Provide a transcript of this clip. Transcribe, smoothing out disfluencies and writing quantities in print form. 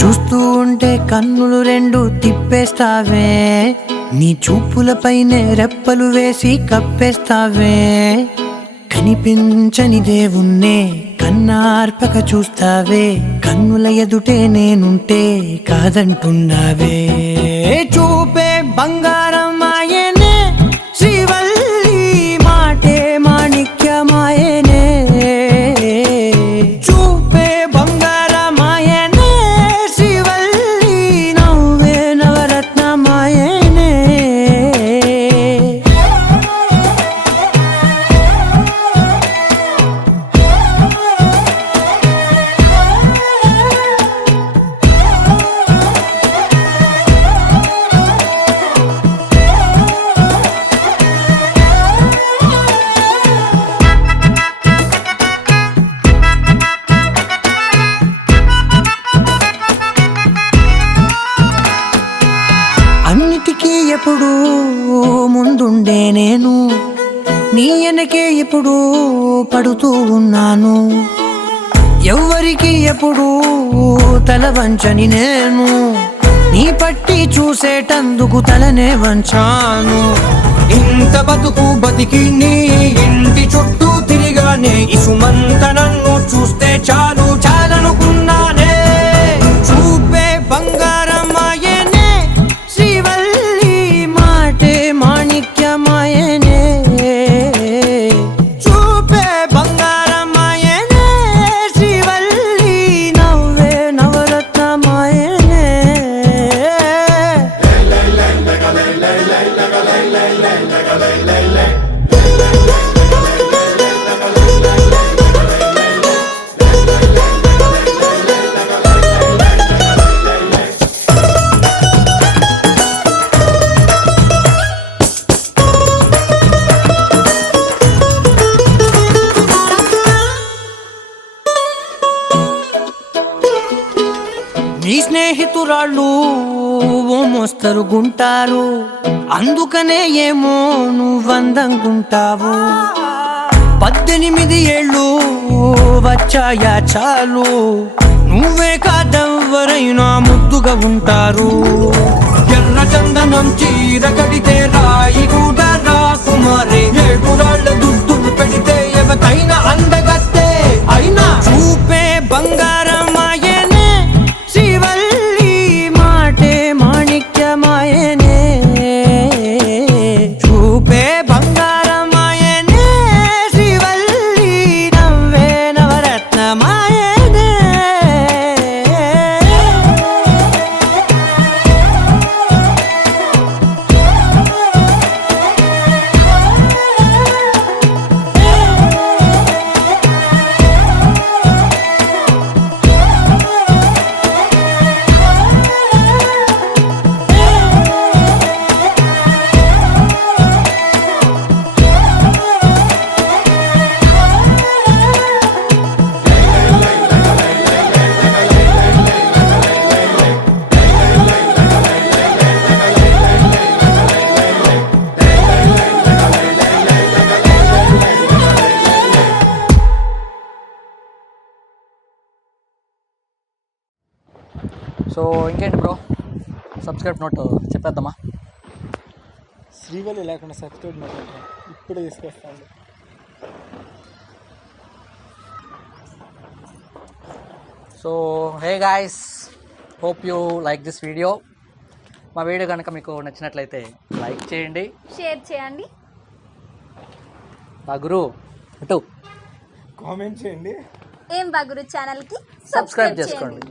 చూస్తూ ఉంటే కన్నులు రెండు తిప్పేస్తావే, నీ చూపులపైనే రెప్పలు వేసి కప్పేస్తావే. కనిపించని దేవుణ్ణే కన్నార్పక చూస్తావే, కన్నుల ఎదుటే నేనుంటే కాదంటున్నావే. చూపే బంగారం ఆయనే, శ్రీవల్లి మాటే మాణిక్యమాయనే. చూపే బంగారం ఆయనే, శ్రీవల్లి నవ్వే నవరత్నమాయనే. అన్నిటికీ ఎప్పుడు ముందుండే నేను, నీ వెనకే ఎప్పుడు పడుతూ ఉన్నాను. ఎవ్వరికి ఎప్పుడు తల వంచని నేను, నీ పట్టి చూసేటందుకు తలనే వంచాను. ఇంత బతుకు బతికి నీ ఇంటి చుట్టూ తిరిగానే, ఇసుమంత నన్ను చూస్తే చాలు చాలనుకున్నానే. చూపే బంగారం ఆయనే, శ్రీవల్లి మాటే మాణిక్యమాయనే. చూపే బంగారం ఆయనే, శ్రీవల్లి నవ్వే నవరత్నమాయనే. నీ స్నేహితురాళ్ళు ఓ మోస్తరుగుంటారు, అందుకనే ఏమో నువ్వందంగుంటావు. 18 ఏళ్ళు వచ్చాయా చాలు, నువ్వే కాదెవ్వరైనా ముద్దుగా ఉంటారు. ఎర్ర చందనం చీర కడితే రాయి కూడా రాకుమారే, ఏడురాళ్ళ దుద్దులు పెడితే ఎవతైనా అందగత్తే అయినా. చూపే బంగారం ఆయనే, శ్రీవల్లి మాటే మాణిక్యమాయనే. చూపే బంగారం ఆయనే, శ్రీవల్లి నవ్వే నవరత్నమాయనే. సో ఇంకేంటి బ్రో, సబ్స్క్రైబ్ నోట్ చెప్పేద్దామా? శ్రీవల్లి లేకుండా సబ్స్క్రైబ్ నోట్ ఇప్పుడే తీసుకొస్తాను. So hey guys, hope you like this video. మా వీడియో కనుక మీకు నచ్చినట్లయితే లైక్ చేయండి, షేర్ చేయండి, బాగురు అటు కామెంట్ చేయండి, ఏం బాగురు ఛానల్కి సబ్స్క్రైబ్ చేసుకోండి.